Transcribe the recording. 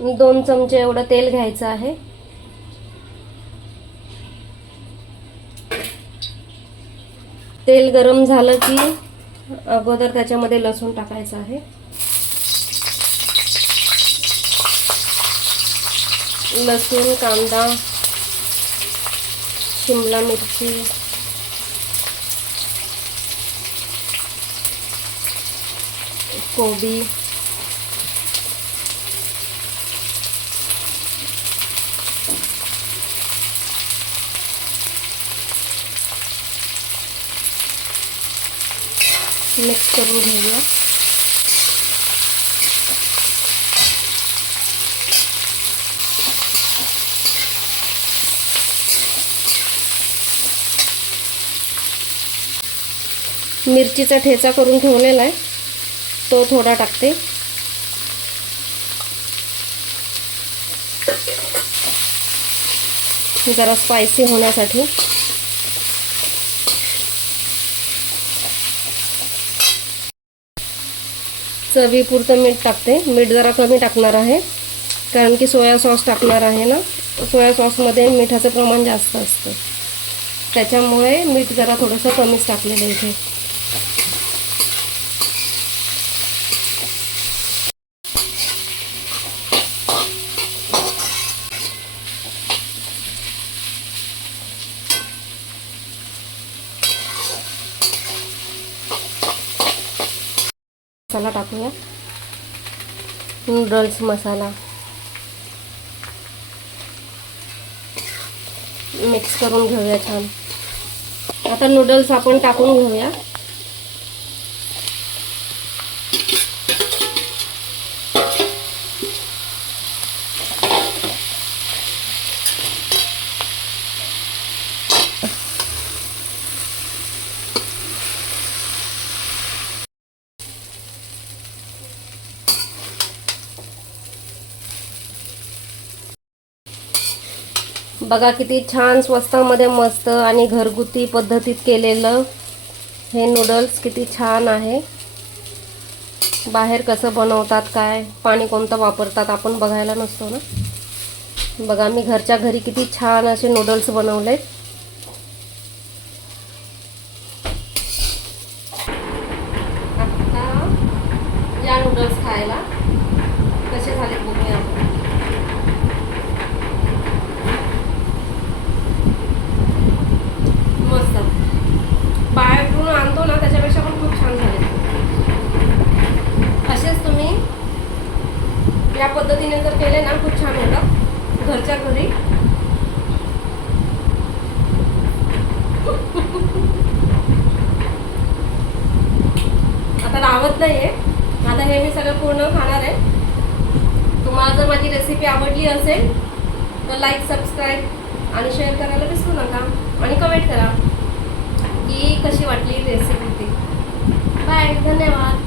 2 चमचे एवढं तेल घ्यायचं आहे. तेल गरम झालं की अगोदर त्याच्यामध्ये लसूण टाकायचं आहे. लसूण, कांदा, शिमला मिरची, कोबी, मिक्स करून घेऊया. मिरचीचा ठेचा करून ठेवलेला आहे, तो थोडा टाकते. जरा स्पायसी होण्यासाठी. चवीपुरतं मीठ टाकते. मीठ जरा कमी टाकणार आहे कारण की सोया सॉस टाकणार आहे ना. सोया सॉसमध्ये मिठाचं प्रमाण जास्त असतं, त्याच्यामुळे मीठ जरा थोडंसं कमीच टाकलेलं आहे इथे. मसाला टाकूया. नूडल्स मसाला मिक्स करून घेऊया छान. आता नूडल्स आपण टाकून घेऊया. बघा किती छान स्वस्तामध्ये मस्त आणि घरगुती पद्धतीत केलेलं हे नूडल्स किती छान आहे. बाहेर कसं बनवतात, काय पाणी कोणतं वापरतात आपण बघायला नसतो ना. बघा मी घरच्या घरी किती छान असे नूडल्स बनवले. आता या नूडल्स खायला कसे झाले बघूया आपण. मस्त बाहेरून आणतो ना त्याच्यापेक्षा पण खूप छान झाले. असेच तुम्ही या पद्धतीने जर केले ना खूप छान होतं घरच्या घरी. आता राहत नाहीये. आता हे मी सगळं पूर्ण खाणार आहे. तुम्हाला जर माझी रेसिपी आवडली असेल तर लाईक, सबस्क्राईब आणि शेअर करायला विसरू नका आणि कमेंट करा की कशी वाटली रेसिपी ती. बाय, धन्यवाद.